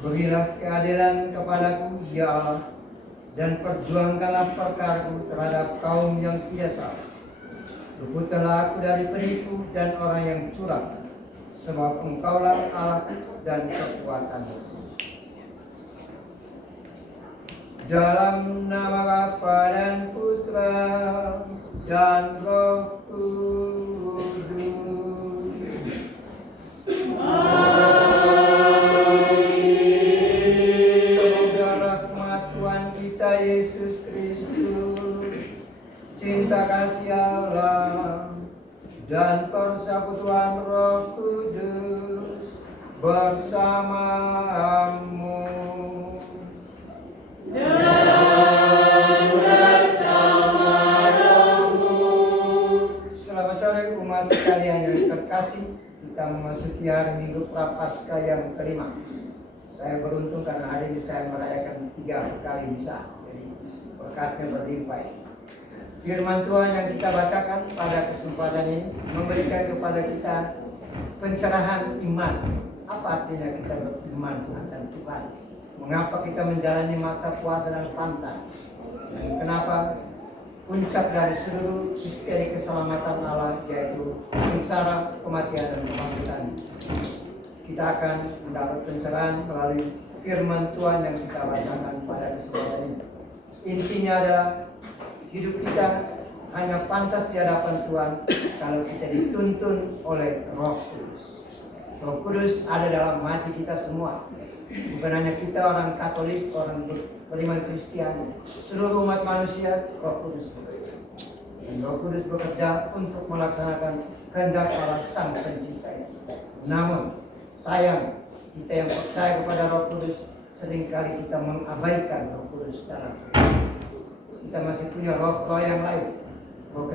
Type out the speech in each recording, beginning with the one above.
Berilah keadilan kepadaku, ya Allah, dan perjuangkanlah perkaraku terhadap kaum yang tidak salah. Luputkanlah aku dari penipu dan orang yang curang, sebab Engkaulah Allah dan kekuatanku. Dalam nama Bapa dan Putra dan Roh Kudus. Semoga rahmat Tuhan kita Yesus Kristus, cinta kasih Allah, dan persekutuan Roh Kudus bersamamu. Dan bersama rohmu. Selamat sore umat sekalian yang terkasih. Kita memasuki hari Minggu Prapaskah yang kelima. Saya beruntung karena hari ini saya merayakan 3 kali misa. Jadi berkatnya berlimpah. Firman Tuhan yang kita bacakan pada kesempatan ini memberikan kepada kita pencerahan iman. Apa artinya kita beriman akan Tuhan? Mengapa kita menjalani masa puasa dan pantang? Dan kenapa puncak dari seluruh misteri keselamatan Allah yaitu sengsara, kematian, dan kebangkitan. Kita akan mendapat pencerahan melalui firman Tuhan yang kita bacakan pada kesempatan ini. Intinya adalah hidup kita hanya pantas di hadapan Tuhan kalau kita dituntun oleh Roh Kudus. Roh Kudus ada dalam hati kita semua. Bukan hanya kita orang Katolik, orang beriman Kristiani, seluruh umat manusia Roh Kudus bekerja. Dan Roh Kudus bekerja untuk melaksanakan kehendak Allah Sang Pencipta. Namun sayang, kita yang percaya kepada Roh Kudus seringkali kita mengabaikan Roh Kudus dalam kita masih punya roh yang lain, roh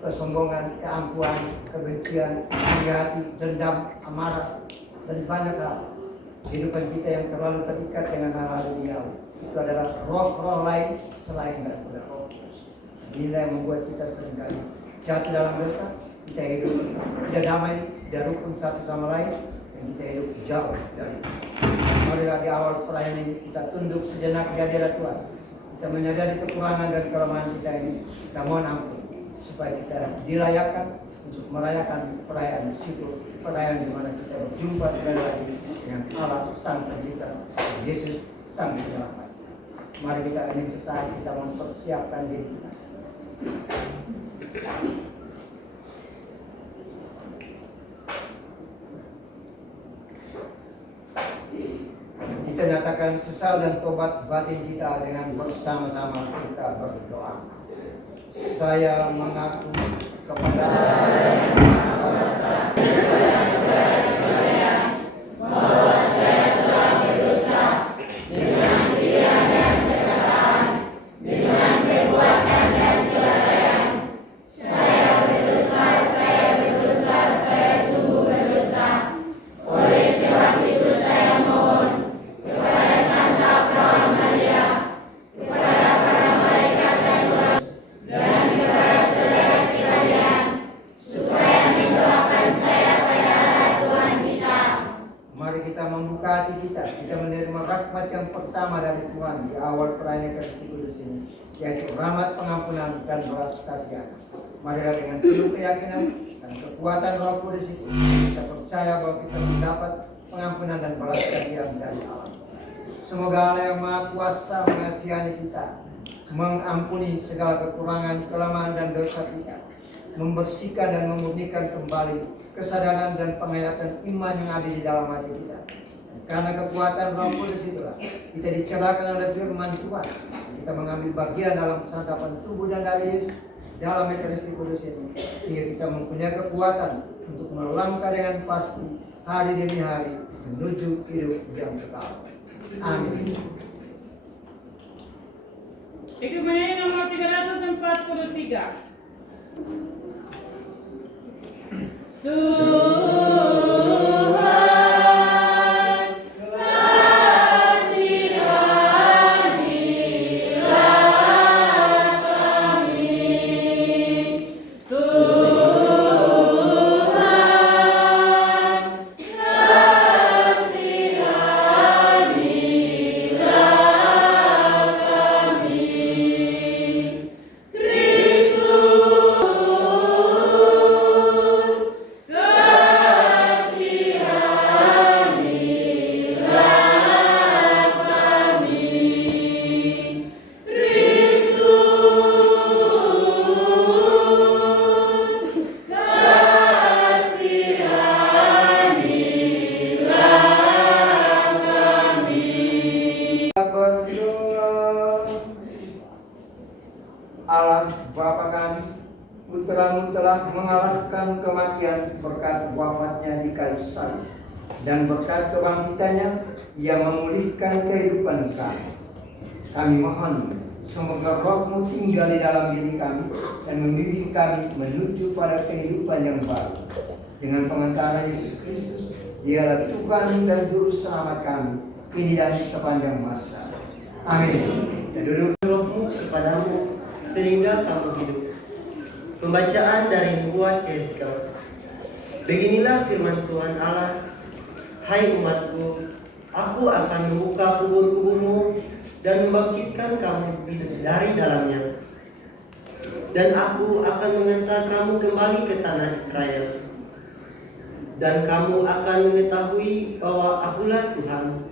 kesombongan, keangkuhan, kebencian, iri hati, dendam, amarah, dan banyak hal. Kehidupan kita yang terlalu terikat dengan hal-hal duniawi itu adalah roh-roh lain selain daripada Roh Kudus. Inilah yang membuat kita seringkali jatuh dalam dosa. Kita hidup tidak damai, tidak rukun satu sama lain, dan kita hidup jauh dari Tuhan. Marilah di awal perayaan ini kita tunduk sejenak di hadirat Tuhan. Kita menyadari kekurangan dan kelemahan kita ini. Kita mohon ampun supaya kita dilayakkan untuk merayakan perayaan Syukur, perayaan di mana kita berjumpa sekali lagi dengan Allah Sang Pencipta, Yesus Sang Penyelamat. Mari kita ingin sesaat kita mempersiapkan diri kita. Kita nyatakan sesal dan tobat batin kita dengan bersama-sama kita berdoa. Saya mengaku kepada Allah yang Maha Kuasa bahwa saya telah berdosa dengan pikiran dan perkataan, dengan perbuatan dan kelalaian. Saya berdosa, saya sungguh berdosa. Oleh sebab itu saya mohon kepada Santa Perawan Maria, kepada para malaikat dan orang, dan kepada saudara sekalian, supaya mendoakan saya pada Allah Tuhan kita. Mari kita membuka hati kita menerima rahmat yang pertama dari Tuhan di awal perayaan Ekaristi Kudus ini, yaitu rahmat pengampunan dan belas kasihan. Marilah dengan penuh keyakinan dan kekuatan Roh Kudus itu, kita percaya bahwa kita mendapat pengampunan dan belas kasihan dari Allah. Semoga Allah yang Maha Kuasa mengasihani kita, mengampuni segala kekurangan, kelemahan, dan dosa kita, membersihkan dan memurnikan kembali kesadaran dan penghayatan iman yang ada di dalam hati kita. Karena kekuatan Roh Kudus itulah kita dicerahkan oleh firman Tuhan. Kita mengambil bagian dalam santapan tubuh dan darah Yesus dalam Ekaristi Kudus ini, sehingga kita mempunyai kekuatan untuk melangkah dengan pasti hari demi hari menuju hidup yang kekal. Amin. Ekumenik nomor 343. Kasihani telah mengalahkan kematian berkat wafatnya di kayu salib, dan berkat kebangkitannya Ia memulihkan kehidupan kami. Kami mohon semoga Roh-Mu tinggal di dalam diri kami dan membimbing kami menuju pada kehidupan yang baru. Dengan pengantara Yesus Kristus, Dialah Tuhan dan Juru Selamat kami, kini dan sepanjang masa. Amin. Dan duduk Roh-Mu kepadamu sehingga kamu hidup. Pembacaan dari Nubuat Yesaya. Beginilah firman Tuhan Allah, hai umatku, aku akan membuka kubur-kuburmu dan membangkitkan kamu dari dalamnya. Dan aku akan mengantar kamu kembali ke tanah Israel. Dan kamu akan mengetahui bahwa akulah Tuhan,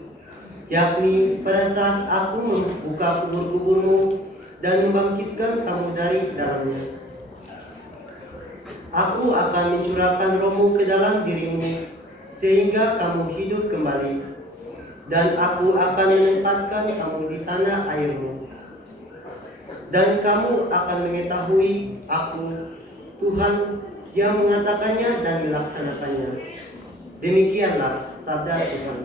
yakni pada saat aku membuka kubur-kuburmu dan membangkitkan kamu dari dalamnya. Aku akan mencurahkan Roh-Mu ke dalam dirimu sehingga kamu hidup kembali, dan aku akan menempatkan kamu di tanah airmu. Dan kamu akan mengetahui aku, Tuhan, yang mengatakannya dan melaksanakannya. Demikianlah sabda Tuhan.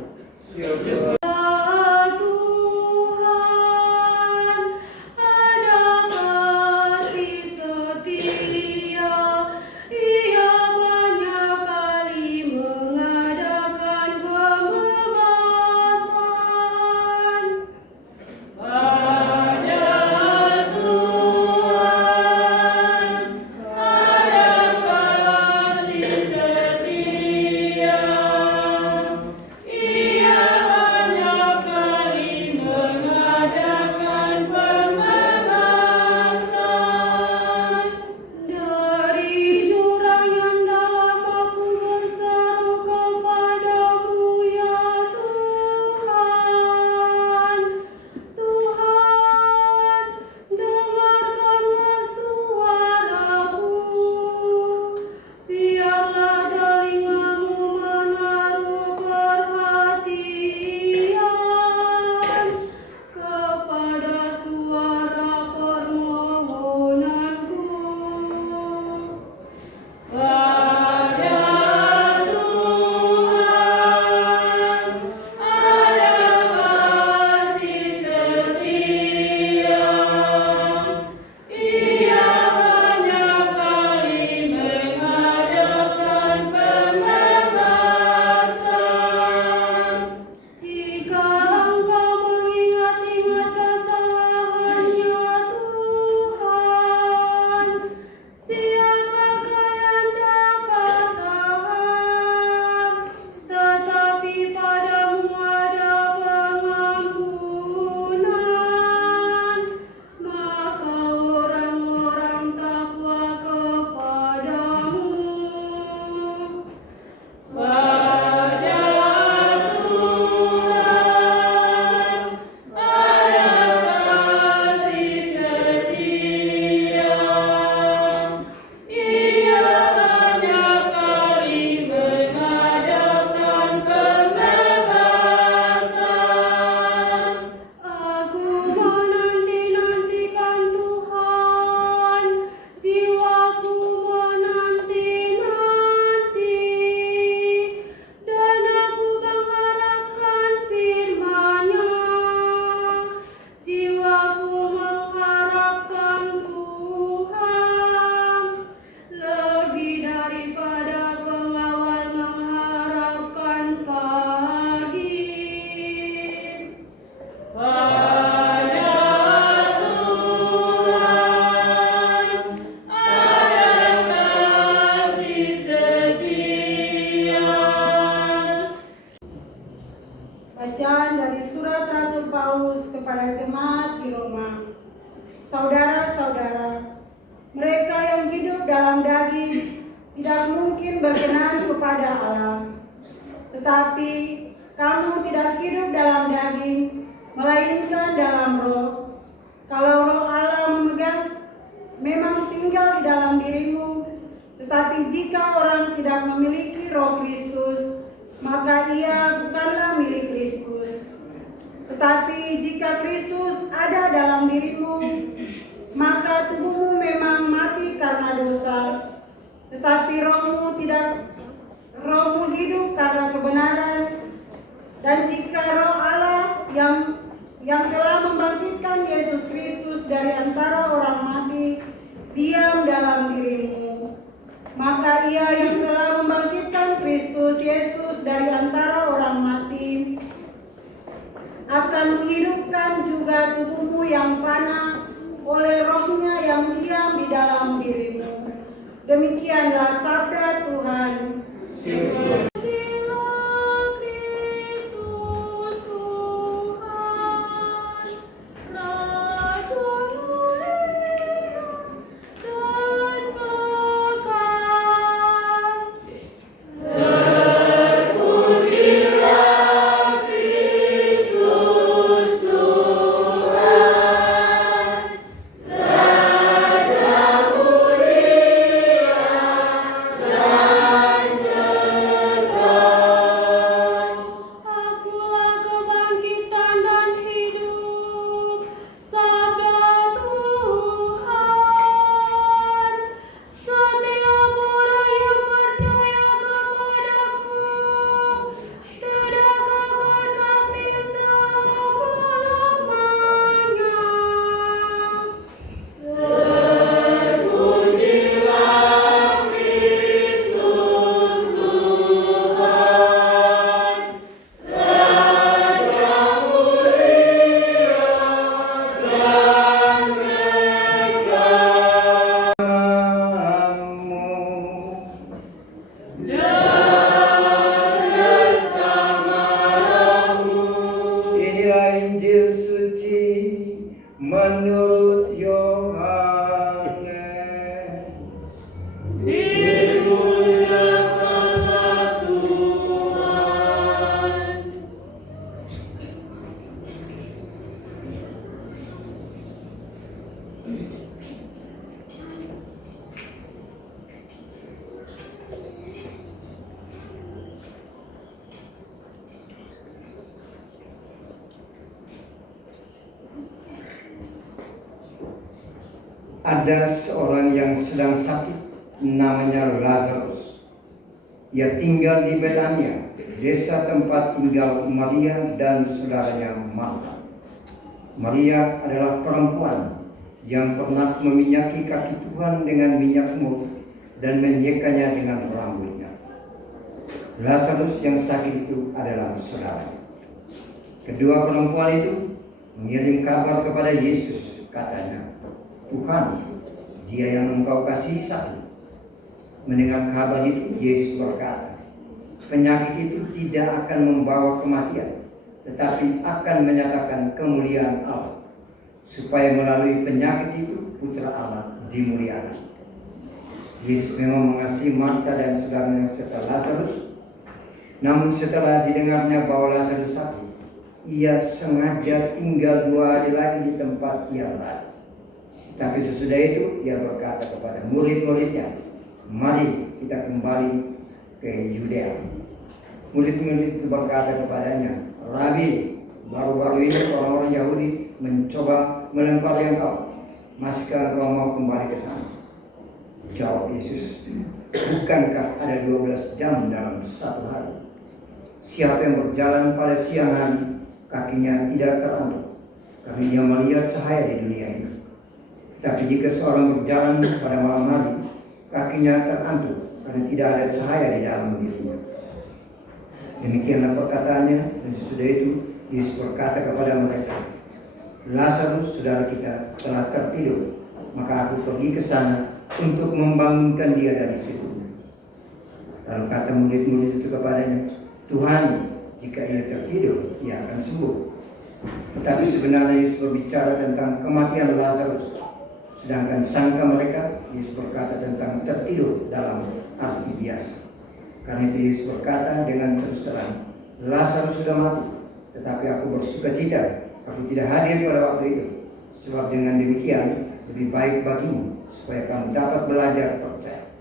Bacaan dari surat Rasul Paulus kepada jemaat di Roma. Saudara-saudara, mereka yang hidup dalam daging tidak mungkin berkenan kepada Allah. Tetapi kamu tidak hidup dalam daging, melainkan dalam Roh. Kalau Roh Allah memang tinggal di dalam dirimu, tetapi jika orang tidak memiliki Roh Kristus, maka ia bukanlah milik Kristus. Tetapi jika Kristus ada dalam dirimu, maka tubuhmu memang mati karena dosa, tetapi rohmu hidup karena kebenaran. Dan jika roh Allah yang telah membangkitkan Yesus Kristus dari antara orang mati diam dalam dirimu, maka Ia yang telah membangkitkan Kristus Yesus dari antara orang mati akan menghidupkan juga tubuhmu yang fana oleh Roh-Nya yang diam di dalam dirimu. Demikianlah sabda Tuhan. menurut Yohanes. Dimuliakanlah Tuhan. Ada seorang yang sedang sakit, namanya Lazarus. Ia tinggal di Betania, desa tempat tinggal Maria dan saudaranya Marta. Maria adalah perempuan yang pernah meminyaki kaki Tuhan dengan minyak murni dan menyekanya dengan rambutnya. Lazarus yang sakit itu adalah saudaranya. Kedua perempuan itu mengirim kabar kepada Yesus, katanya, Tuhan, Dia yang Engkau kasihi sakit. Mendengar kabar itu, Yesus berkata, penyakit itu tidak akan membawa kematian, tetapi akan menyatakan kemuliaan Allah, supaya melalui penyakit itu Putra Allah dimuliakan. Yesus memang mengasihi Marta dan saudaranya serta Lazarus. Namun setelah didengarnya bahwa Lazarus sakit, ia sengaja tinggal 2 hari lagi di tempat ia berada. Tapi sesudah itu ia berkata kepada murid-muridnya, mari kita kembali ke Yudea. Murid-murid itu berkata kepadanya, Rabi, baru-baru ini orang-orang Yahudi mencoba melempari engkau. Masihkah engkau mau kembali ke sana? Jawab Yesus, bukankah ada 12 jam dalam satu hari? Siapa yang berjalan pada siang hari, kakinya tidak terantuk, karena dia melihat cahaya di dunia ini. Tapi jika seorang berjalan pada malam hari, kakinya terantuk karena tidak ada cahaya di dalam dirinya. Demikianlah perkataannya, dan sesudah itu Yesus berkata kepada mereka, Lazarus saudara kita telah tertidur, maka aku pergi ke sana untuk membangunkan dia dari situ. Lalu kata murid-murid itu kepadanya, Tuhan, jika ia tertidur, ia akan sembuh. Tetapi sebenarnya Yesus berbicara tentang kematian Lazarus. Sedangkan sangka mereka, Yesus berkata tentang tertidur dalam arti biasa. Karena itu Yesus berkata dengan terus terang, Lazarus sudah mati, tetapi aku bersukacita, aku tidak hadir pada waktu itu. Sebab dengan demikian, lebih baik bagimu, supaya kamu dapat belajar percaya.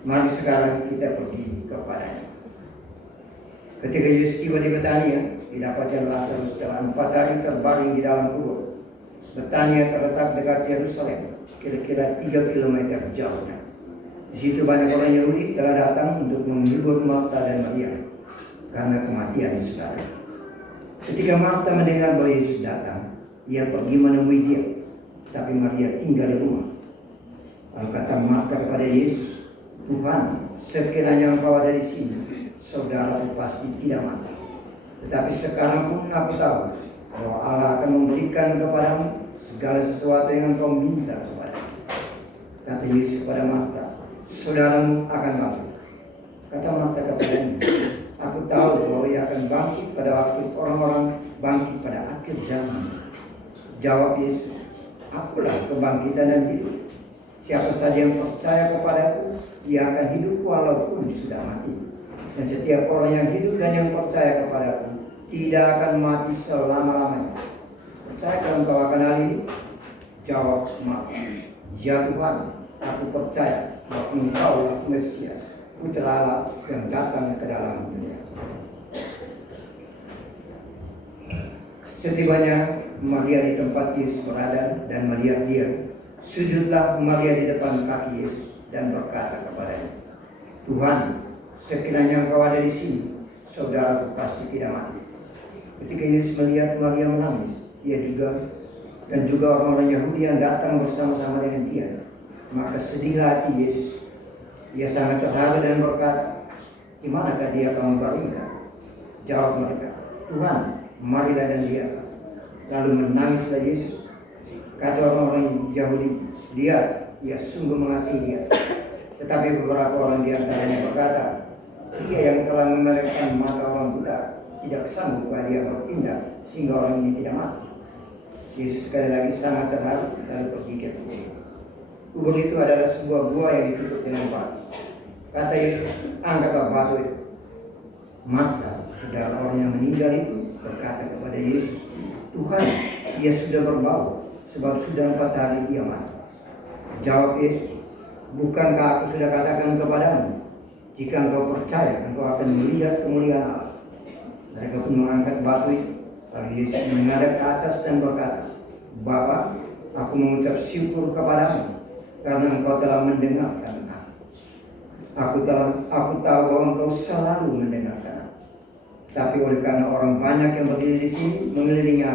Mari sekarang kita pergi kepadanya. Ketika Yesus tiba di Betania, didapatkan Lazarus setelah 4 hari terbaring di dalam kubur. Betania terletak dekat Yerusalem, kira-kira 3 km jauhnya. Di situ banyak orang Yahudi telah datang untuk menghibur Marta dan Maria karena kematian saudara. Ketika Marta mendengar bahwa Yesus datang, ia pergi menemui dia, tapi Maria tinggal di rumah. Lalu kata Marta kepada Yesus, Tuhan, sekiranya Engkau ada di sini, saudaraku pasti tidak mati. Tetapi sekarang pun aku tahu bahwa Allah akan memberikan kepadamu segala sesuatu yang Engkau minta kepada. Kata Yesus kepada Marta, saudaramu akan mati. Kata Marta kepadanya, aku tahu bahwa ia akan bangkit pada waktu orang-orang bangkit pada akhir zaman. Jawab Yesus, akulah kebangkitan dan hidup. Siapa saja yang percaya kepadaku, ia akan hidup walaupun sudah mati. Dan setiap orang yang hidup dan yang percaya kepadaku tidak akan mati selama-lamanya. Percaya engkau akan hal ini? Jawab Marta, ya Tuhan, aku percaya bahwa Engkaulah Mesias, Putra Allah yang datang ke dalam dunia. Setibanya Maria di tempat Yesus berada dan melihat dia, sujudlah Maria di depan kaki Yesus dan berkata kepadanya, Tuhan, sekiranya Engkau ada di sini, saudaraku pasti tidak mati. Ketika Yesus melihat Maria menangis, ia juga orang-orang Yahudi yang datang bersama-sama dengan dia, maka sedihlah hati Yesus. Ia sangat terharu dan berkata, di manakah dia kamu baringkan? Jawab mereka, Tuhan, marilah dan lihatlah. Lalu menangislah Yesus. Kata orang-orang Yahudi, lihat, ia sungguh mengasihi dia. Tetapi beberapa orang di antaranya berkata, dia yang telah memelekkan mata orang buta tidak sanggup dia berpindah sehingga orang ini tidak mati. Yesus sekali lagi sangat terharu lalu pergi ke kubur. Kubur itu adalah sebuah gua yang ditutup dengan batu. Kata Yesus, angkatlah batu itu. Maka saudara orang yang meninggal itu berkata kepada Yesus, Tuhan, ia sudah berbau sebab sudah 4 hari ia mati. Jawab Yesus, bukankah aku sudah katakan kepadamu, jika engkau percaya, engkau akan melihat kemuliaan Allah. Mereka pun mengangkat batu itu. Lalu Yesus menghadap ke atas dan berkata, Bapa, aku mengucap syukur kepadamu karena engkau telah mendengarkan aku. Aku tahu bahwa engkau selalu mendengarkan aku. Tapi oleh karena orang banyak yang berdiri di sini mengelilingi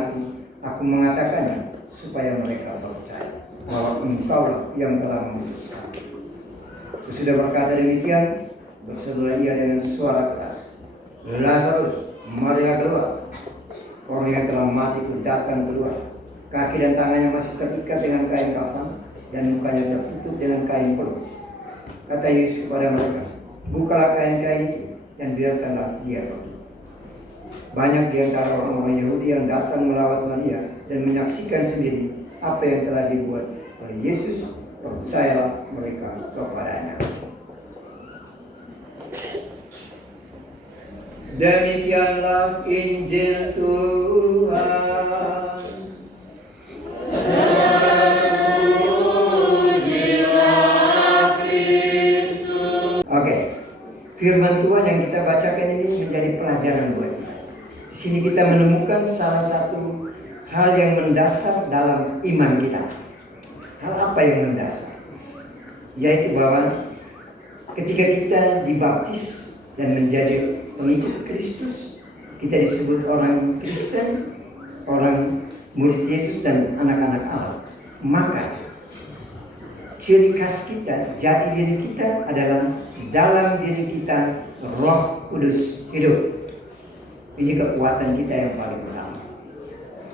aku mengatakannya supaya mereka percaya bahwa engkaulah yang telah memutuskan. Sesudah berkata demikian, berserulah ia dengan suara keras, Lazarus, marilah keluar. Orang yang telah mati itu datang keluar. Kaki dan tangannya masih terikat dengan kain kafan dan mukanya tertutup dengan kain peluh. Kata Yesus kepada mereka, bukalah kain-kain itu dan biarkanlah dia pergi. Banyak di antara orang-orang Yahudi yang datang melawat Maria dan menyaksikan sendiri apa yang telah dibuat oleh Yesus, percayalah mereka kepadanya. Demikianlah Injil Tuhan. Oke, firman Tuhan yang kita bacakan ini menjadi pelajaran buat kita. Di sini kita menemukan salah satu hal yang mendasar dalam iman kita. Hal apa yang mendasar? Yaitu bahwa ketika kita dibaptis dan menjadi pengikut Kristus, kita disebut orang Kristen, orang murid Yesus dan anak-anak Allah. Maka ciri khas kita, jati diri kita adalah dalam diri kita Roh Kudus hidup. Ini kekuatan kita yang paling utama.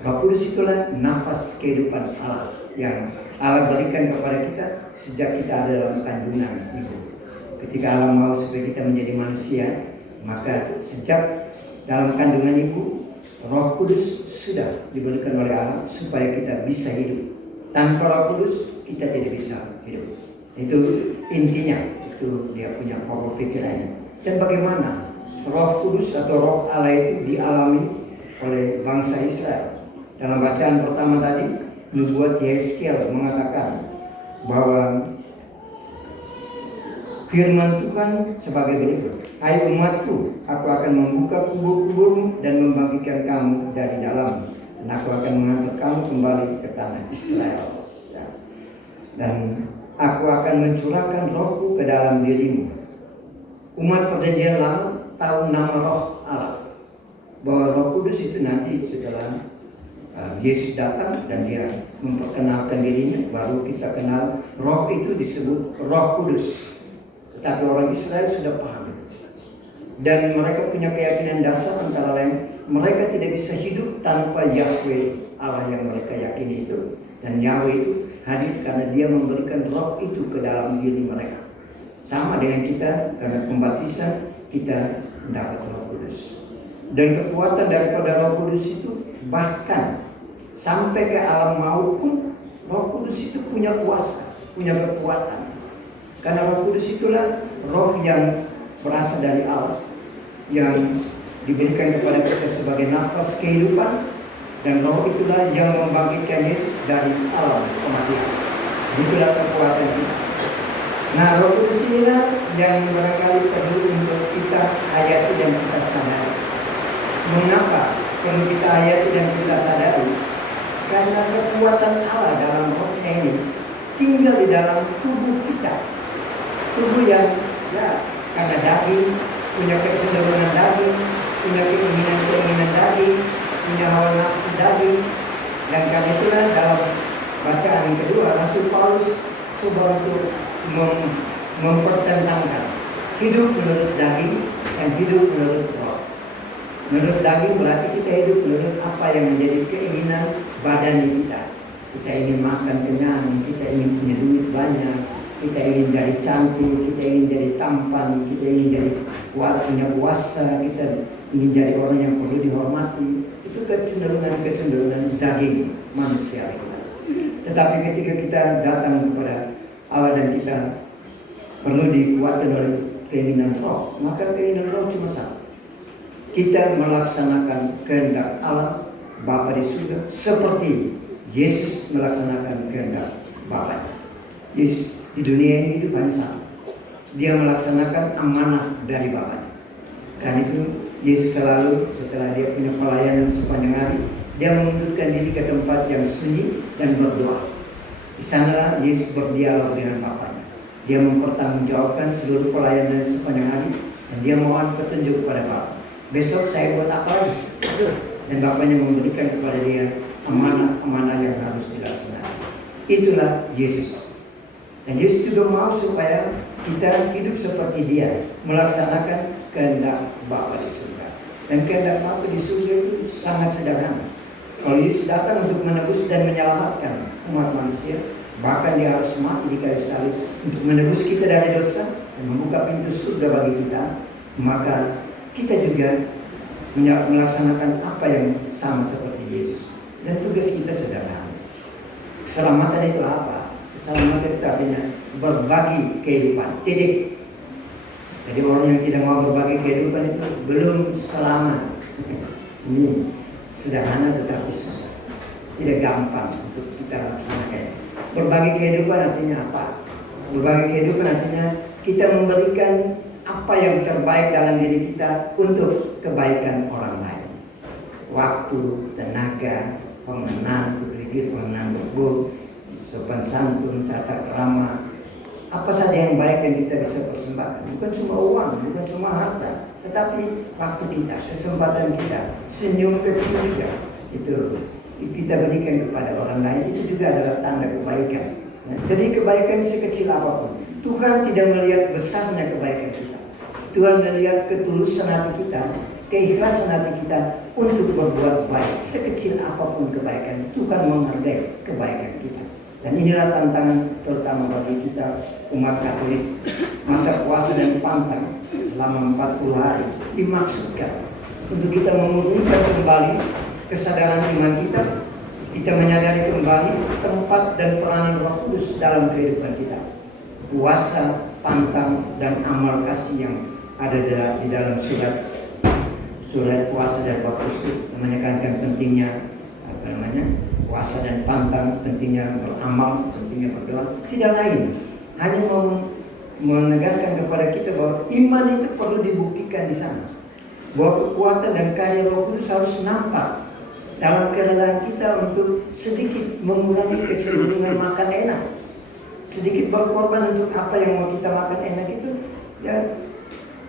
Roh Kudus itulah nafas kehidupan Allah yang Allah berikan kepada kita sejak kita ada dalam kandungan ibu. Ketika Allah mau supaya kita menjadi manusia, maka sejak dalam kandungan ibu, Roh Kudus sudah diberikan oleh Allah supaya kita bisa hidup. Tanpa Roh Kudus kita tidak bisa hidup. Itu intinya, itu dia punya pokok pikirannya. Dan bagaimana Roh Kudus atau Roh Allah itu dialami oleh bangsa Israel? Dalam bacaan pertama tadi, nubuat Yeskiel mengatakan bahwa firman Tuhan sebagai berikut, hai umatku, aku akan membuka kubur-kuburmu dan membangkitkan kamu dari dalam, dan aku akan mengangkat kamu kembali ke tanah Israel. Dan aku akan mencurahkan rohku ke dalam dirimu. Umat perjanjian lama tahu nama roh Allah, bahwa Roh Kudus itu nanti setelah Yesus datang dan dia memperkenalkan dirinya, baru kita kenal roh itu disebut Roh Kudus. Tetapi orang Israel sudah paham. Dan mereka punya keyakinan dasar antara lain, mereka tidak bisa hidup tanpa Yahweh Allah yang mereka yakini itu. Dan Yahweh itu hadir karena dia memberikan roh itu ke dalam diri mereka. Sama dengan kita, karena pembaptisan kita mendapat Roh Kudus. Dan kekuatan daripada Roh Kudus itu bahkan sampai ke alam maut pun Roh Kudus itu punya kuasa, punya kekuatan. Karena Roh Kudus itulah roh yang berasal dari Allah, yang diberikan kepada kita sebagai nafas kehidupan, dan roh itulah yang membangkitkan Yesus dari alam kematian. Itulah kekuatan kita. Nah, Roh Kudus inilah yang barangkali perlu untuk kita hayati dan kita sadari. Mengapa perlu kita hayati dan kita sadari? Karena kekuatan Allah dalam rohnya ini tinggal di dalam tubuh kita. Tubuh yang karena daging, punya kecenderungan daging, punya keinginan daging, punya hawa nafsu daging. Dan karena itulah dalam bacaan yang kedua, Rasul Paulus coba untuk mempertentangkan hidup menurut daging dan hidup menurut roh. Menurut daging berarti kita hidup menurut apa yang menjadi keinginan badan kita. Kita ingin makan kenyang, kita ingin punya duit banyak, kita ingin jadi cantik, kita ingin jadi tampan, kita ingin jadi kuat, punya kuasa, kita ingin jadi orang yang perlu dihormati. Itu kecenderungan daging manusia kita. Tetapi ketika kita datang kepada Allah dan kita perlu dikuatkan oleh keinginan roh, maka keinginan roh cuma satu. Kita melaksanakan kehendak Allah Bapa di surga seperti Yesus melaksanakan kehendak Bapa. Yesus di dunia ini hidup hanya satu. Dia melaksanakan amanah dari Bapa. Karena itu Yesus selalu setelah dia punya pelayanan sepanjang hari, dia mengundurkan diri ke tempat yang sunyi dan berdoa. Di sanalah Yesus berdialog dengan Bapanya. Dia mempertanggungjawabkan seluruh pelayanan sepanjang hari dan dia mohon petunjuk kepada Bapa. Besok saya buat apa lagi? Dan Bapanya memberikan kepada dia amanah-amanah yang harus dilaksanakan. Itulah Yesus. Dan Yesus juga mau supaya kita hidup seperti dia, melaksanakan kehendak Bapa di surga. Dan kehendak Bapa di surga itu sangat sederhana. Kalau Yesus datang untuk menebus dan menyelamatkan umat manusia, bahkan dia harus mati di kayu salib untuk menebus kita dari dosa dan membuka pintu surga bagi kita, maka kita juga melaksanakan apa yang sama seperti Yesus. Dan tugas kita sederhana. Keselamatan itu apa? Keselamatan itu artinya berbagi kehidupan. Titik. Jadi orang yang tidak mau berbagi kehidupan itu belum selamat. Ini sederhana tetapi susah. Tidak gampang untuk kita laksanakan. Berbagi kehidupan artinya apa? Berbagi kehidupan artinya kita memberikan apa yang terbaik dalam diri kita untuk kebaikan orang lain. Waktu, tenaga, pengenalan berpikir, pengenalan berburu, sopan santun, tata krama, apa saja yang baik yang kita bisa persembahkan. Bukan cuma uang, bukan cuma harta, tetapi waktu kita, kesempatan kita, senyum kecil juga. Itu kita berikan kepada orang lain, itu juga adalah tanda kebaikan. Nah, jadi kebaikan sekecil apapun, Tuhan tidak melihat besarnya kebaikan kita. Tuhan melihat ketulusan hati kita, keikhlasan hati kita untuk berbuat baik. Sekecil apapun kebaikan, Tuhan menghargai kebaikan kita. Dan inilah tantangan terutama bagi kita umat Katolik. Masa puasa dan pantang selama 40 hari dimaksudkan untuk kita memurnikan kembali kesadaran iman kita. Kita menyadari kembali tempat dan peranan Roh Kudus dalam kehidupan kita. Puasa, pantang, dan amal kasih yang ada di dalam surat puasa dan baptis menekankan pentingnya puasa dan pantang, pentingnya beramal, pentingnya berdoa. Tidak lain, hanya mau menegaskan kepada kita bahwa iman itu perlu dibuktikan di sana. Bahwa kekuatan dan karya Roh Kudus harus nampak dalam kerelaan kita untuk sedikit mengurangi kecenderungan makan enak. sedikit berkorban untuk apa yang mau kita makan enak itu. Ya,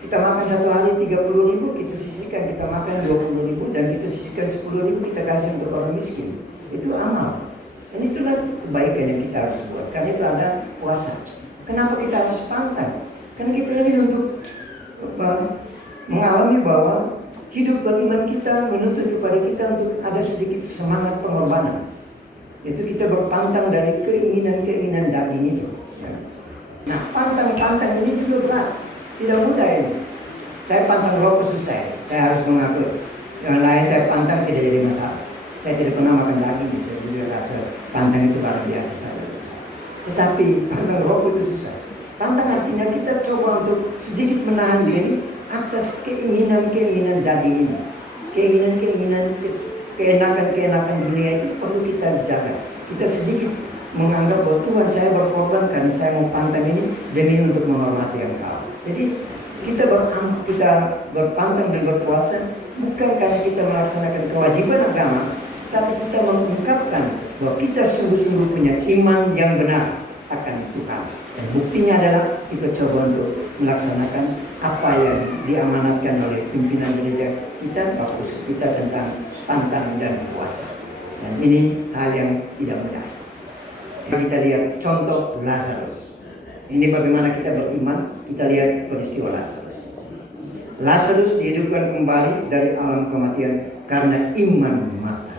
kita makan satu hari 30.000, kita sisihkan, kita makan 20.000, dan kita sisihkan 10.000, kita kasih untuk orang miskin. Itu amal. Dan itulah kebaikan yang kita harus buat. Karena itu ada puasa. Kenapa kita harus pantang? Kan kita ini untuk mengalami bahwa hidup beriman kita menuntut kepada kita untuk ada sedikit semangat pengorbanan. Itu kita berpantang dari keinginan-keinginan daging itu. Ya. Nah, pantang-pantang ini juga berat. Tidak mudah ini. Saya pantang rokok susah. Saya harus mengatur. Yang lain saya pantang tidak jadi masalah. Saya tidak pernah makan daging. Saya juga rasa pantang itu barang biasa saja. Tetapi pantang rokok itu susah. Pantang artinya kita coba untuk sedikit menahan diri atas keinginan-keinginan daging ini. Keinginan-keinginan, keenakan-keenakan dunia itu perlu kita jaga. Kita sedikit menganggap bahwa Tuhan, saya berkorban karena saya mau pantang ini demi untuk menghormati Engkau. Jadi kita berpantang dan berpuasa bukan karena kita melaksanakan kewajiban agama, tapi kita mengungkapkan bahwa kita sungguh-sungguh punya iman yang benar akan Tuhan. Dan buktinya adalah kita coba untuk melaksanakan apa yang diamanatkan oleh pimpinan gereja kita, bagus kita tentang pantang dan puasa. Dan ini hal yang tidak mudah. Kita lihat contoh Lazarus. Ini bagaimana kita beriman. Kita lihat peristiwa Lazarus. Lazarus dihidupkan kembali dari alam kematian karena iman Marta.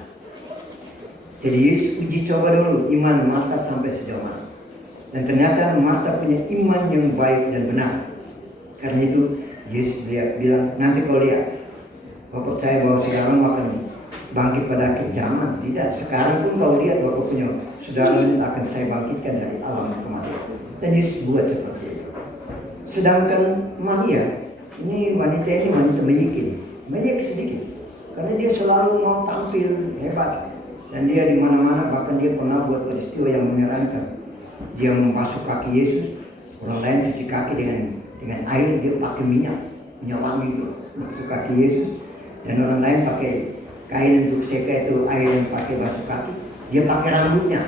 Jadi Yesus uji coba dulu iman Marta sampai sejauh mana. Dan ternyata Marta punya iman yang baik dan benar. Karena itu Yesus bilang, nanti kau lihat, kau percaya bahwa sekarang akan bangkit pada akhir zaman. Tidak, sekarang pun kau lihat bahwa kau punya saudara akan saya bangkitkan dari alam kematian. Dan Yesus buat seperti itu. Sedangkan Maria, ini wanita menyik sedikit. Karena dia selalu mau tampil hebat. Dan dia di mana-mana, bahkan dia pernah buat peristiwa yang menyeramkan. Dia membasuh kaki Yesus, orang lain cuci kaki dengan air, dia pakai minyak wangi itu basuh kaki Yesus, dan orang lain pakai kain untuk seka itu air yang pakai basuh kaki, dia pakai rambutnya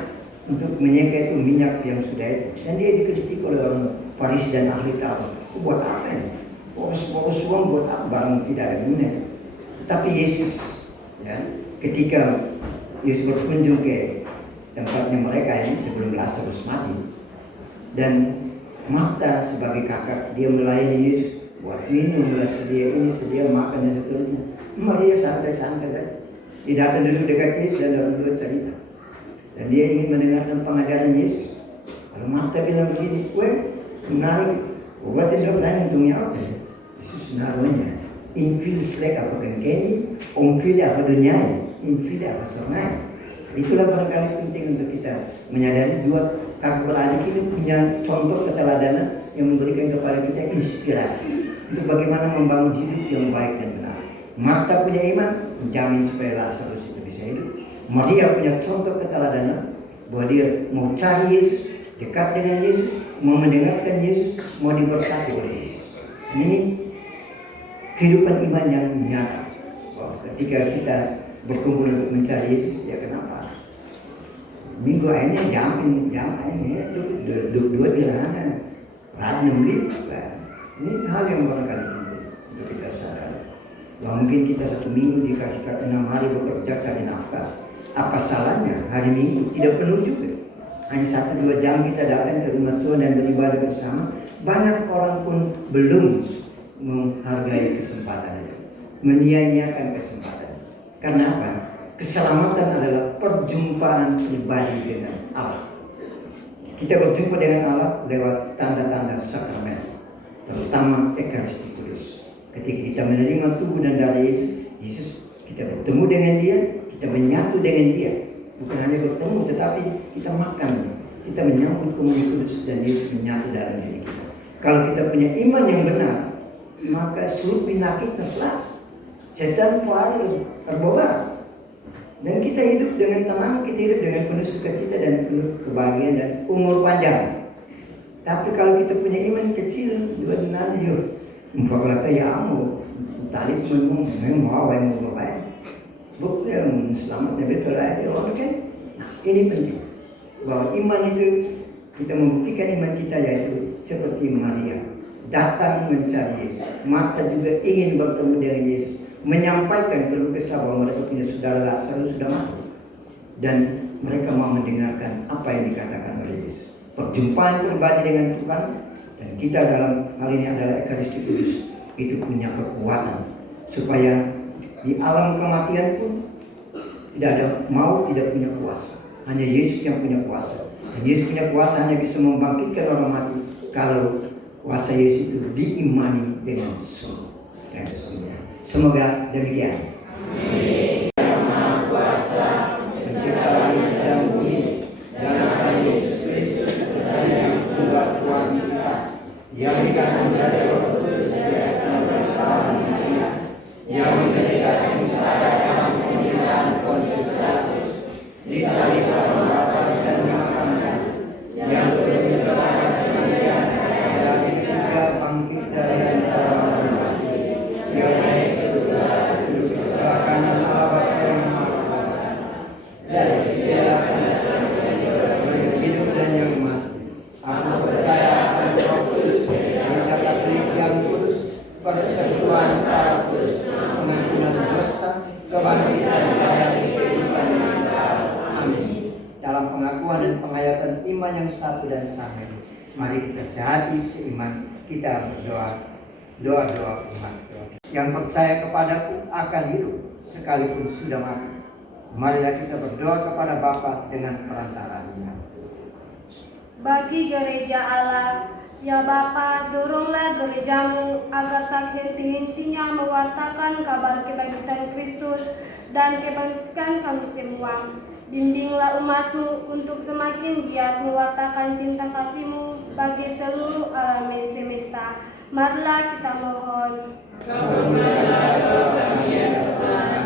untuk menyeka itu minyak yang sudah itu. Dan dia dikritik oleh orang Farisi dan ahli Taurat. Buat apa ini? Boros uang buat apa? Barang tidak ada gunanya. Tetapi Yesus, ya, ketika Yesus berkunjung ke tempatnya mereka ini sebelum Lazarus mati, dan Marta sebagai kakak, dia melayani Yesus, buat minum, sedia ini, sedia makan dan seterusnya. Maria santai-santai saja. Dia datang duduk dekat Yesus dan orang dua cerita. Dan dia ingin mendengarkan pengajaran Yesus. Kalau Marta bilang begini, menarik, obatin dong lain untungnya apa? Yesus naruhnya, infil selek apa kengkeni, omfil apa dunia, infil apa sornai. Itulah barangkali penting untuk kita menyadari dua kakak beradik ini punya contoh keteladanan yang memberikan kepada kita inspirasi untuk bagaimana membangun hidup yang baik dan benar. Marta punya iman, menjamin supaya Lazarus itu bisa hidup. Maria punya contoh keteladanan bahwa dia mau cari Yesus, dekat dengan Yesus, mau mendengarkan Yesus, mau diberkati oleh Yesus. Ini kehidupan iman yang nyata. Ketika kita berkumpul untuk mencari Yesus, ya kenapa? Minggu akhirnya jam ini dua jalanan, rajin beli. Ini hal yang barangkali penting untuk kita sadar. Bahwa mungkin kita satu minggu dikasih 6 hari bekerja cari nafkah. Apa salahnya hari Minggu tidak penuh juga? Hanya 1-2 jam kita datang ke rumah Tuhan dan beribadah bersama. Banyak orang pun belum menghargai kesempatan itu, menyia-nyiakan kesempatan. Karena apa? Keselamatan adalah perjumpaan pribadi dengan Allah. Kita berjumpa dengan Allah lewat tanda-tanda sakramen, terutama Ekaristi Kudus. Ketika kita menerima tubuh dan darah Yesus, kita bertemu dengan Dia, kita menyatu dengan Dia. Bukan hanya bertemu, tetapi kita makan, kita menyambut Komunion Kudus dan Yesus menyatu dalam diri kita. Kalau kita punya iman yang benar, maka seluruh penyakit terselat, setan terbobar, dan kita hidup dengan tenang, kita hidup dengan penuh sukacita dan penuh kebahagiaan dan umur panjang. Tapi kalau kita punya iman kecil, dua dinar yuk, mempelajari ya amu, tadi mau yang mau baik, bukan selamatnya betul aja orang kan. Nah ini penting bahwa iman itu Kita membuktikan iman kita yaitu seperti Maria, datang mencari Yesus. Marta juga ingin bertemu dengan Yesus, menyampaikan keluh kesah bahwa mereka punya saudara Lazarus sudah mati, dan mereka mau mendengarkan apa yang dikatakan oleh Yesus. Perjumpaan pribadi dengan Tuhan dan kita dalam hal ini adalah Ekaristi Kudus itu punya kekuatan supaya di alam kematian pun tidak ada mau, tidak punya kuasa. Hanya Yesus yang punya kuasa. Dan Yesus punya kuasa hanya bisa membangkitkan orang mati kalau kuasa Yesus itu diimani dengan sungguh dan sesungguhnya. Semoga demikian. Amin. Yang Maha Kuasa, Pencipta langit dan bumi, dan Tuhan Yesus Kristus, Putra yang Tuhan kita, yang dikandung dari Roh Kudus dari pengetahuan Maria, yang menderita sengsara dalam penderitaan Pontius Pilatus, disalibkan mati dan dimakamkan, yang berdoa kemudian dan ketiga bangkit dari antara orang mati, yang naik ke surga duduk di sebelah kanan Allah Bapa yang Maha Kuasa, dari segala pendatang yang hidup dan yang mati. Aku percaya akan Roh Kudus, gereja Katolik yang kudus, persekutuan para kudus, pengampunan dosa, kebangkitan dari kehidupan yang kekal. Amin. Dalam pengakuan dan penghayatan iman yang satu dan sama, mari kita sehati seiman kita berdoa doa iman. Yang percaya kepadaku akan hidup sekalipun sudah mati. Marilah kita berdoa kepada Bapa dengan perantaraan-Nya. Bagi gereja Allah, ya Bapa, doronglah gerejamu agar tak henti-hentinya mewartakan kabar kebangkitan Kristus dan kebangkitan kami semua. Bimbinglah umatmu untuk semakin giat mewartakan cinta kasih-Mu bagi seluruh alam semesta. Marilah kita mohon. Kabulkanlah doa kami ya Tuhan.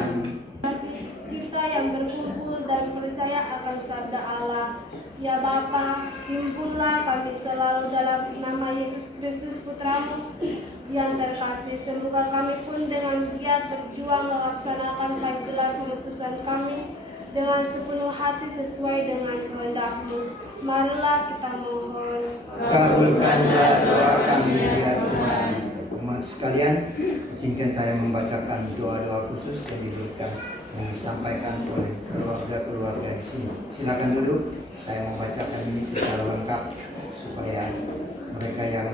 Kita yang berkumpul dan percaya akan sabda Allah. Ya Bapa, himpunlah kami selalu dalam nama Yesus Kristus Putra-Mu yang terkasih. Semoga kami pun dengan giat berjuang melaksanakan panggilan perutusan kami dengan sepenuh hati sesuai dengan kehendak-Mu. Marilah kita mohon. Kabulkanlah doa kami ya Tuhan. Umat sekalian, izinkan saya membacakan doa-doa khusus yang diberikan yang disampaikan oleh keluarga-keluarga di sini. Silakan duduk. Saya membacakan ini secara lengkap supaya mereka yang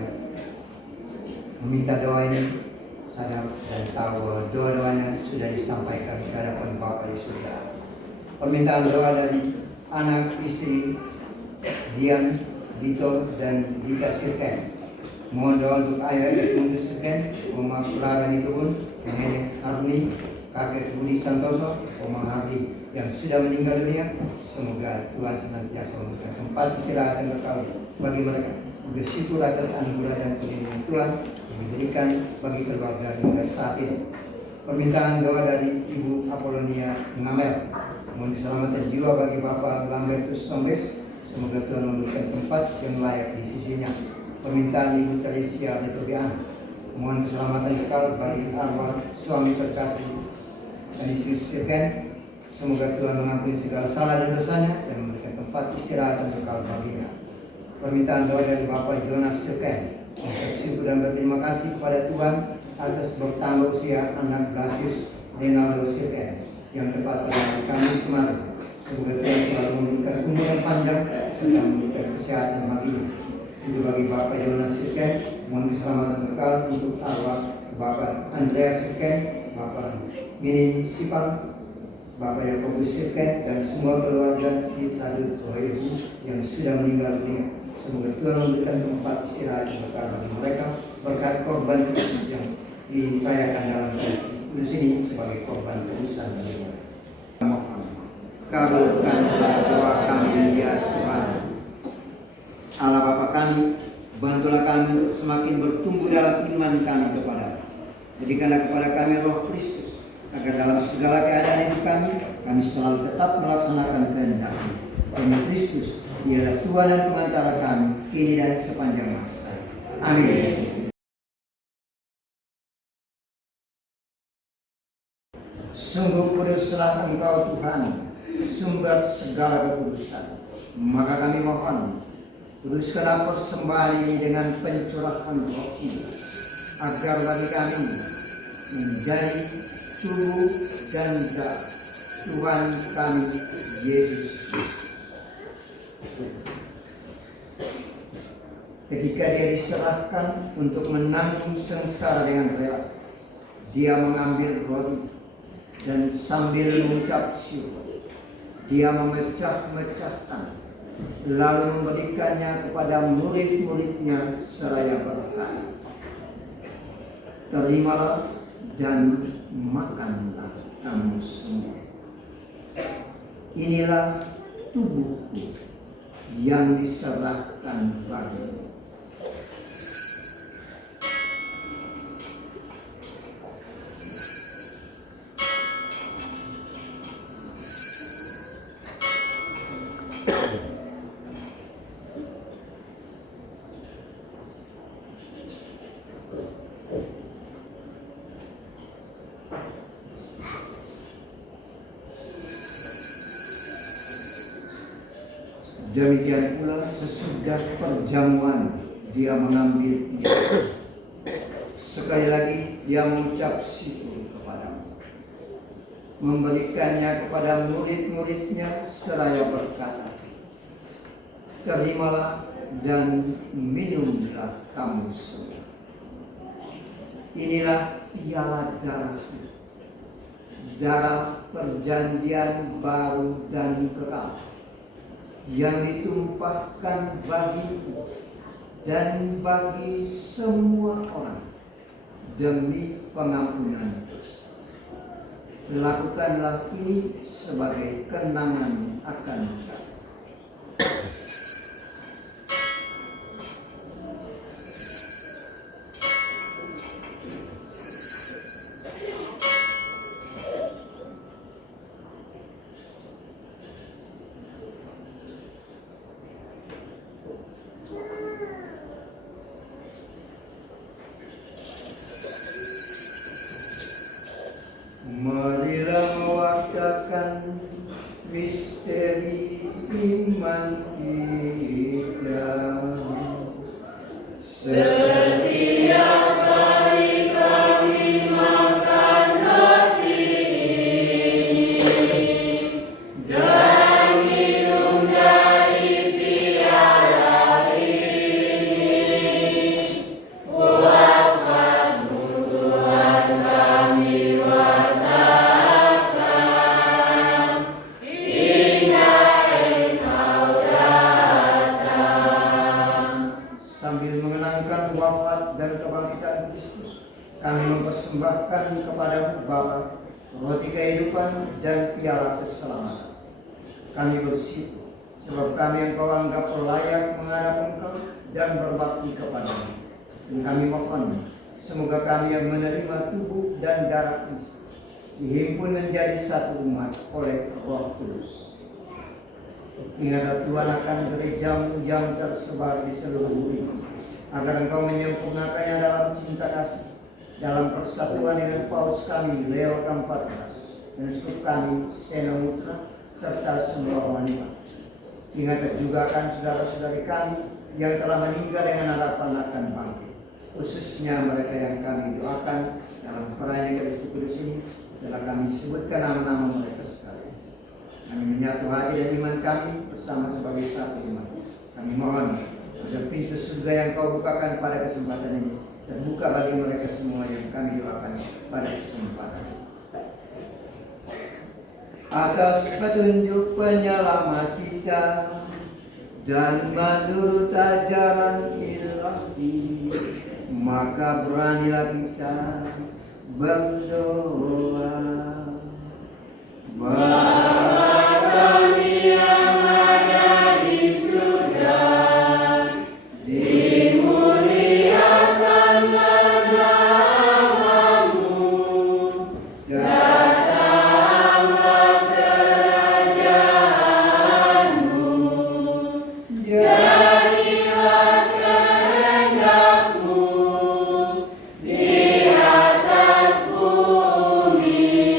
meminta doa ini sadar dan tahu bahwa doa-doanya sudah disampaikan di hadapan Bapa di surga. Permintaan doa dari anak istri Dian, Dito, dan Dita Sirken. Mohon doa untuk ayah Edmund Sirken, Oma Clara Nitubun, Nenek Arni, kakek Budi Santoso, Oma Hardi yang sudah meninggal dunia. Semoga Tuhan senantiasa memberikan tempat istirahat yang kekal bagi mereka. Bersyukur atas anugerah dan perlindungan Tuhan yang diberikan bagi keluarga hingga saat ini. Permintaan doa dari Ibu Apolonia Ngamel. Mohon keselamatan jiwa bagi Bapak Lambertus Sombes. Semoga Tuhan memberikan tempat yang layak di sisinya. Permintaan Ibu Teresia Letobian. Mohon keselamatan kekal bagi arwah suami terkasih dan istri Sirken. Semoga Tuhan mengampuni segala salah dan dosanya dan memberikan tempat istirahat yang kekal baginya. Permintaan doa dari Bapak Jonas Sirken. Bersyukur dan berterima kasih kepada Tuhan atas bertambah usia anak Blasius Denaldo Sirken yang tepat pada hari Kamis kemarin. Semoga Tuhan selalu memberikan umur yang panjang serta memberikan kesehatan baginya. Juga bagi Bapak Jonas Sirken, mohon keselamatan kekal untuk arwah Bapak Andreas Sirken, Bapak Minin Sipang, Bapak Yakobus Sirken, dan semua keluarga di Tadut Sohebu yang sudah meninggal dunia. Semoga Tuhan memberikan tempat istirahat yang kekal bagi mereka berkat korban kudus yang dirayakan dalam kudus ini sebagai korban kudusan bagi mereka. Kabulkanlah doa kami ya Tuhan. Allah Bapa kami, bantulah kami untuk semakin bertumbuh dalam iman kami kepada-Mu. Berikanlah kepada kami Roh Kristus, agar dalam segala keadaan hidup kami selalu tetap melaksanakan kehendak-Mu. Demi Kristus, Dialah Tuhan dan Pengantara kami, kini dan sepanjang masa. Amin. Sungguh kuduslah Engkau Tuhan, sumber segala kekudusan. Maka kami mohon, Kuduskanlah persembahan ini dengan pencurahan Roh-Mu, agar bagi kami menjadi tubuh dan darah Tuhan kami Yesus Kristus. Ketika dia diserahkan untuk menanggung sengsara dengan rela, dia mengambil roti dan sambil mengucap syukur, dia memecah-mecahkan, lalu memberikannya kepada murid-muridnya seraya berkata, "Terimalah dan makanlah kamu semua. Inilah tubuhku yang diserahkan bagimu." Demikian pula sesudah perjamuan dia mengambil pisau. Sekali lagi dia mengucap syukur kepadamu, memberikannya kepada murid-muridnya seraya berkata, "Terimalah dan minumlah kamu semua. Inilah piala darahku, darah perjanjian baru dan kekal, yang ditumpahkan bagimu dan bagi semua orang demi pengampunan dosa. Lakukanlah ini sebagai kenangan akan kami." Marilah mewartakan misteri iman kita. Setiap kali kami makan roti ini dan minum dari piala ini, wafat-Mu Tuhan kami wafat dan kebangkitan Kristus, kami mempersembahkan kepada Bapa roti kehidupan dan piala keselamatan. Kami bersyukur sebab kami Engkau anggap layak menghadap Engkau dan berbakti kepada-Mu. Dan kami mohon semoga kami yang menerima tubuh dan darah Kristus dihimpun menjadi satu umat oleh Roh Kudus. Ingatlah Tuhan akan gereja-Mu yang tersebar di seluruh bumi, agar Engkau menyempurnakannya dalam cinta kasih, dalam persatuan dengan Paus kami Leo ke-14 dan Uskup kami Seno Mutra serta semua wanita. Ingatlah juga akan saudara-saudari kami yang telah meninggal dengan harapan akan bangkit, khususnya mereka yang kami doakan dalam perayaan Ekaristi Kudus ini. Telah kami sebutkan nama-nama mereka sekalian. Kami menyatu hati dan iman kami bersama sebagai satu umat. Kami mohon agar pintu surga yang Kau bukakan pada kesempatan ini terbuka bagi mereka semua yang kami doakan pada kesempatan ini. Atas petunjuk penyelamat kita dan menurut ajaran ilahi, maka beranilah kita berdoa. Bapa kami yang ada di surga, dimuliakanlah nama-Mu, datanglah kerajaan-Mu, jadilah kehendak-Mu di atas bumi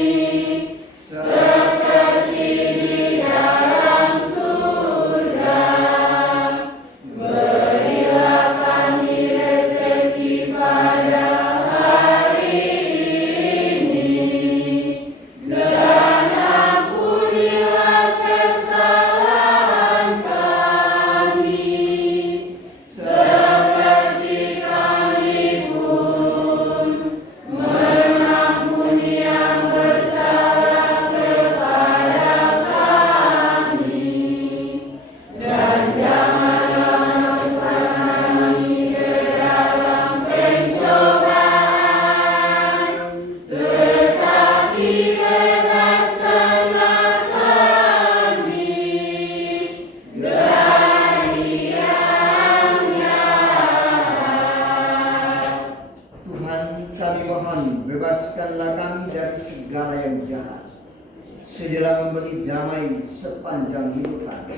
bersedialah memberi damai sepanjang hidup kami,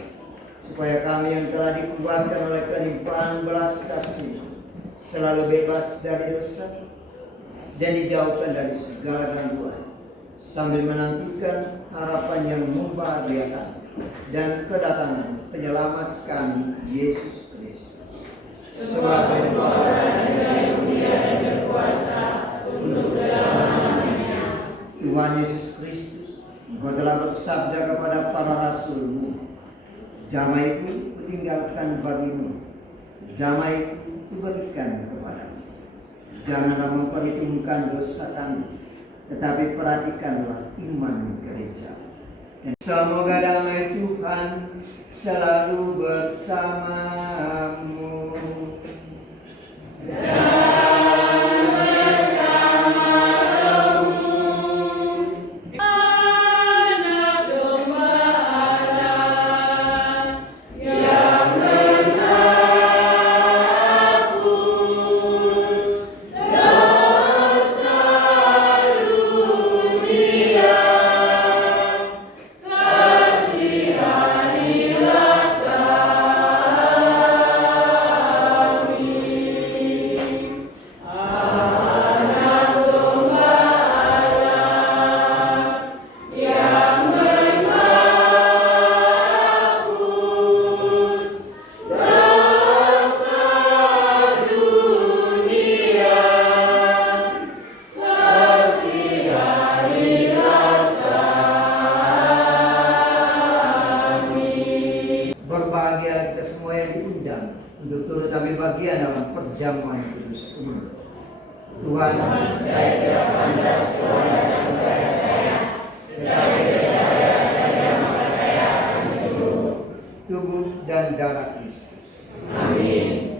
supaya kami yang telah dikuatkan oleh kelimpahan belas kasih selalu bebas dari dosa dan dijauhkan dari segala gangguan, sambil menantikan harapan yang membahagiakan dan kedatangan penyelamat kami, Yesus Kristus. Sebab Tuhan Yesus Kristus, Engkau telah bersabda kepada para rasul-Mu, damai-Ku kutinggalkan bagimu, damai-Ku kuberikan kepadamu. Janganlah memperhitungkan dosa kami, tetapi perhatikanlah iman gereja. Dan semoga damai Tuhan selalu bersamamu. Berbahagialah kita semua yang diundang untuk turut ambil bagian dalam perjamuan kudus ini. Tuhan, saya tidak pantas Tuhan datang kepada saya, tetapi saya saja maka saya akan sembuh. Tubuh dan darah Kristus. Amin.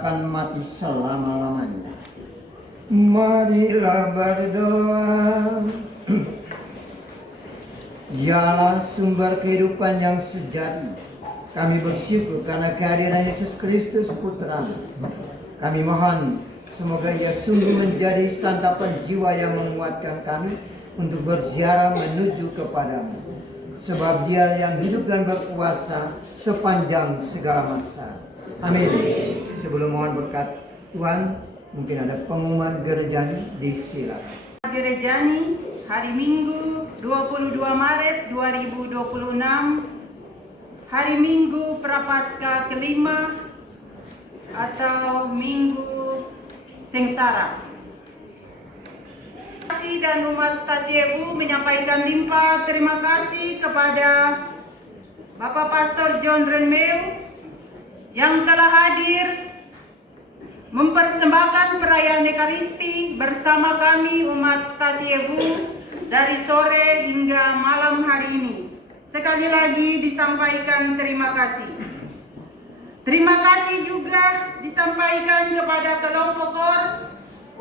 takkan mati selama-lamanya. Marilah berdoa. Ya Allah, sumber kehidupan yang sejati, kami bersyukur karena kehadiran Yesus Kristus Putra-Mu. Kami mohon semoga Ia sungguh menjadi santapan jiwa yang menguatkan kami untuk berziarah menuju kepada-Mu. Sebab Dia yang hidup dan berkuasa sepanjang segala masa. Amin. Sebelum mohon berkat Tuhan, mungkin ada pengumuman gerejani, disilakan. Gerejani hari Minggu 22 Maret 2026, hari Minggu Prapaskah kelima atau Minggu Sengsara. Dan umat Stasiebu menyampaikan limpah terima kasih kepada Bapak Pastor John Renmeu yang telah hadir mempersembahkan perayaan Ekaristi bersama kami umat Stasiebu dari sore hingga malam hari ini. Sekali lagi disampaikan terima kasih. Terima kasih juga disampaikan kepada kelompok KOR,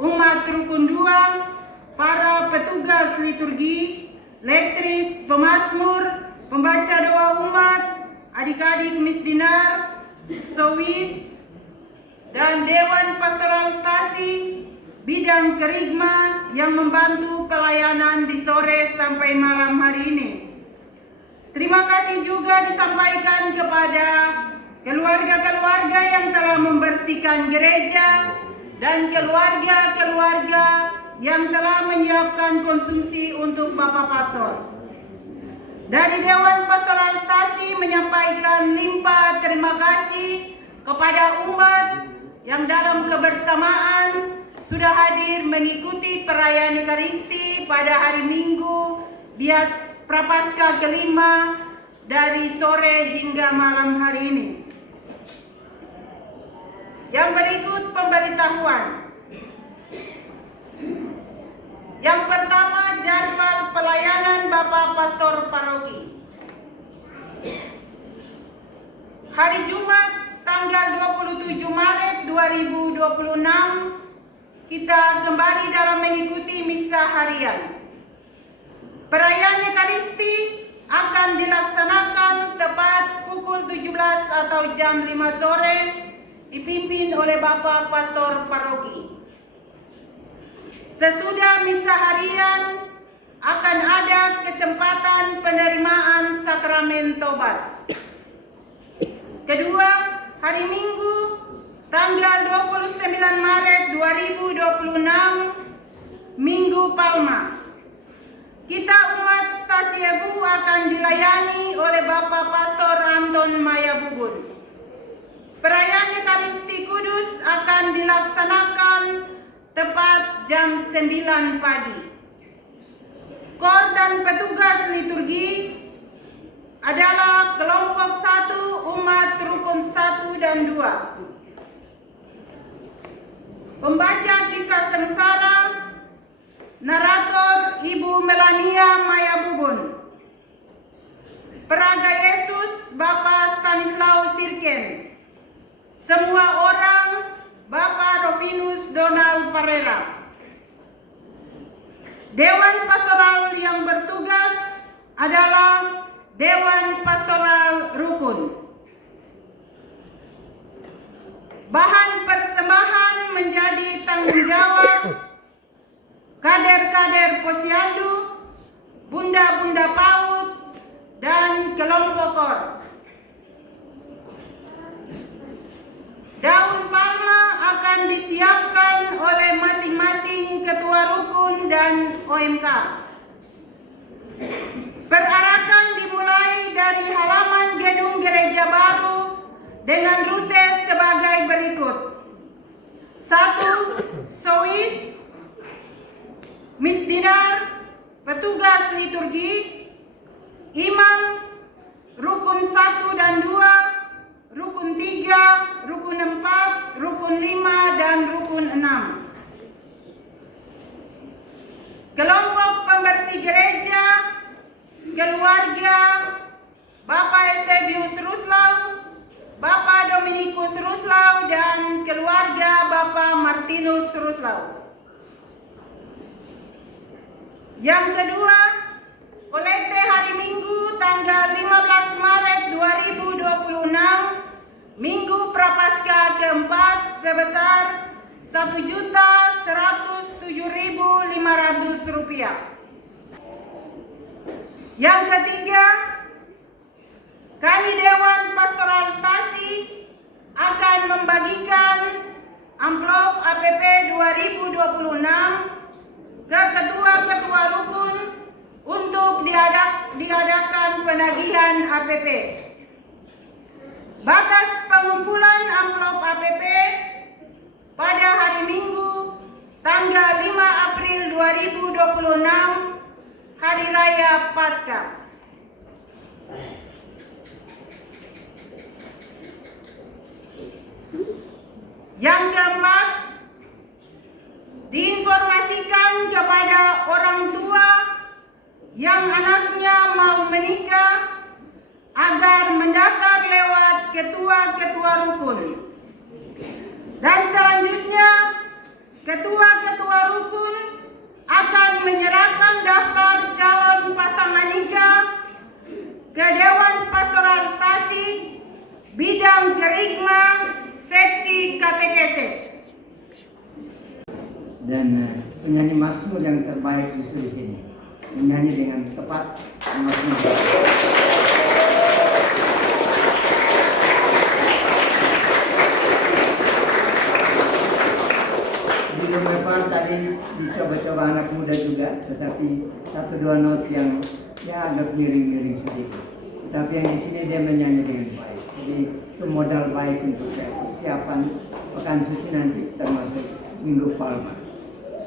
umat Rukun 2, para petugas liturgi, lektris, pemazmur, pembaca doa umat, adik-adik misdinar, sowis, dan Dewan Pastoral Stasi bidang kerigma yang membantu pelayanan di sore sampai malam hari ini. Terima kasih juga disampaikan kepada keluarga-keluarga yang telah membersihkan gereja dan keluarga-keluarga yang telah menyiapkan konsumsi untuk Bapak Pastor. Dari Dewan Pastoral Stasi menyampaikan limpah terima kasih kepada umat yang dalam kebersamaan sudah hadir mengikuti perayaan Ekaristi pada hari Minggu Bias Prapaskah kelima dari sore hingga malam hari ini. Yang berikut pemberitahuan. Yang pertama, jadwal pelayanan Bapak Pastor Paroki. Hari Jumat tanggal 27 Maret 2026 kita kembali dalam mengikuti misa harian. Perayaan Ekaristi akan dilaksanakan tepat pukul 17 atau jam 5 sore dipimpin oleh Bapak Pastor Paroki. Sesudah misa harian akan ada kesempatan penerimaan sakramen tobat. Kedua, hari Minggu tanggal 29 Maret 2026, Minggu Palma. Kita umat Stasiebu akan dilayani oleh Bapak Pastor Anton Maya Bubun. Perayaan Ekaristi Kudus akan dilaksanakan tepat jam 9 pagi. KOR dan petugas liturgi adalah kelompok 1 umat Rukun 1 dan 2. Pembaca kisah sengsara, narator Ibu Melania Maya Bubun. Peraga Yesus Bapak Stanislaus Sirken. Semua orang Bapak Rovinus Donald Parera. Dewan Pastoral yang bertugas adalah Dewan Pastoral Rukun. Bahan persembahan menjadi tanggung jawab kader-kader Posyandu, bunda-bunda PAUD, dan kelompok KOR. Daun palma akan disiapkan oleh masing-masing ketua rukun dan OMK. Perarakan dimulai dari halaman gedung gereja baru dengan rute sebagai berikut. 1. Sowis, misdinar, petugas liturgi, imam, rukun 1 dan 2, rukun 3, rukun 4, rukun 5, dan rukun 6. Kelompok pembersih gereja, keluarga, Bapak Eusebius Ruslau, Bapak Dominikus Ruslau, dan keluarga Martinus Ruslau. Yang kedua, kolekte hari Minggu tanggal 15 Maret 2026, Minggu Prapaskah keempat sebesar Rp1.107.500. Yang ketiga, kami Dewan Pastoral Stasi akan membagikan amplop APP 2026 ke ketua-ketua rukun untuk diadakan penagihan APP. Batas pengumpulan amplop APP pada hari Minggu tanggal 5 April 2026, Hari Raya Paskah. Yang keempat, diinformasikan kepada orang tua yang anaknya mau menikah agar mendaftar lewat ketua-ketua rukun. Dan selanjutnya, ketua-ketua rukun akan menyerahkan daftar calon pasangan nikah ke Dewan Pastoral Stasi bidang kerigma seksi katekese. Dan penyanyi Mazmur yang terbaik justru di sini menyanyi dengan tepat Mazmur. Di beberapa tadi dicoba-coba anak muda juga, tetapi satu dua not yang agak miring-miring sedikit. Tetapi yang di sini dia menyanyi dengan baik. Jadi itu modal baik untuk persiapan Pekan Suci nanti, termasuk Minggu Palma.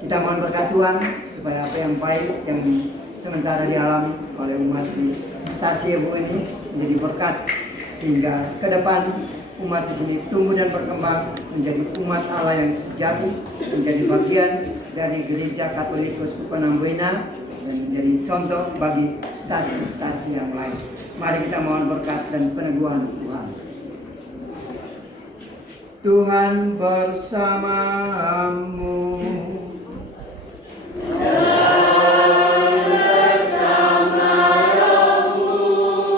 Kita mohon berkat Tuhan supaya apa yang baik yang sementara dialami oleh umat di stasi Ebu ini menjadi berkat, sehingga ke depan umat ini tumbuh dan berkembang menjadi umat Allah yang sejati, menjadi bagian dari Gereja Katolikus Tukonambuena dan menjadi contoh bagi stasi-stasi yang lain. Mari kita mohon berkat dan peneguhan Tuhan. Tuhan bersamamu.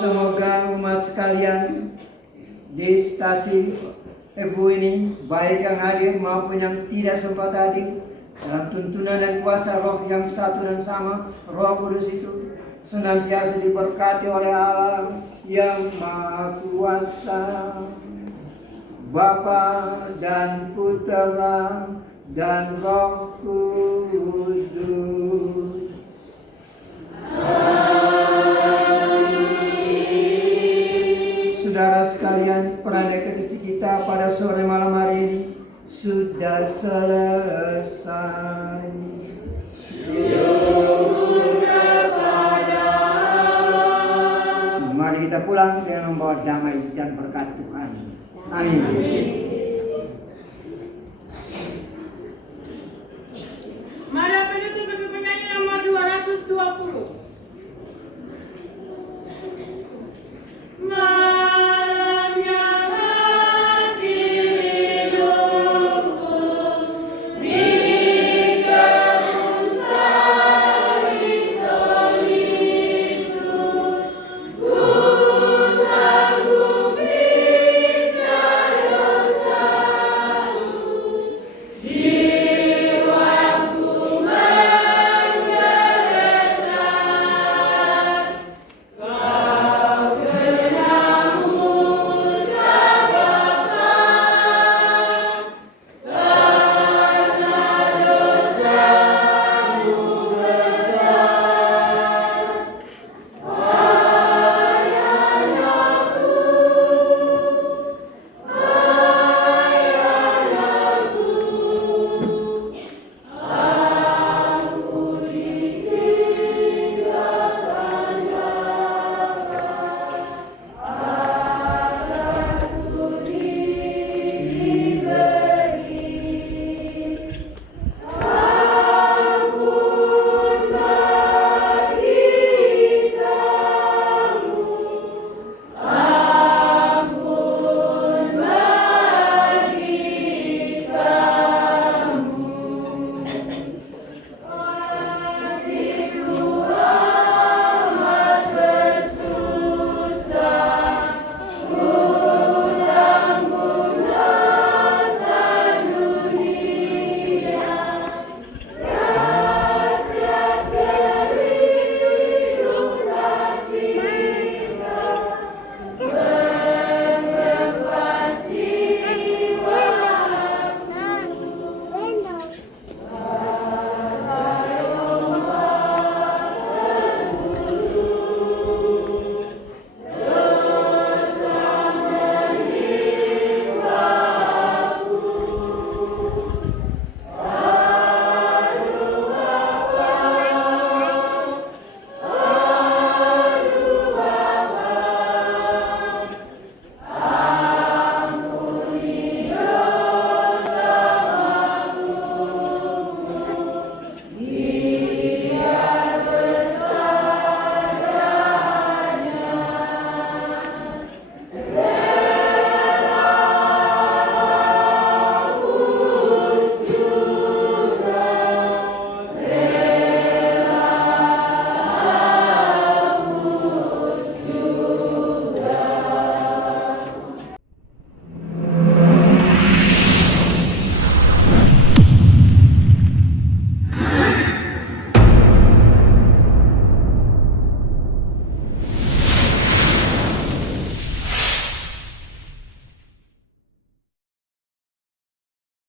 Semoga umat sekalian di stasi Ebu ini, baik yang hadir maupun yang tidak sempat hadir, dalam tuntunan dan kuasa Roh yang satu dan sama, Roh Kudus itu senantiasa diberkati oleh Allah yang Maha Kuasa, Bapa dan Putera dan Roh Kudus. Saudara sekalian, peran ekaristi kita pada sore malam hari ini sudah selesai. Mari kita pulang dengan membawa damai dan berkat Tuhan. Amin. Mari penutup bagi penyanyi nomor 220.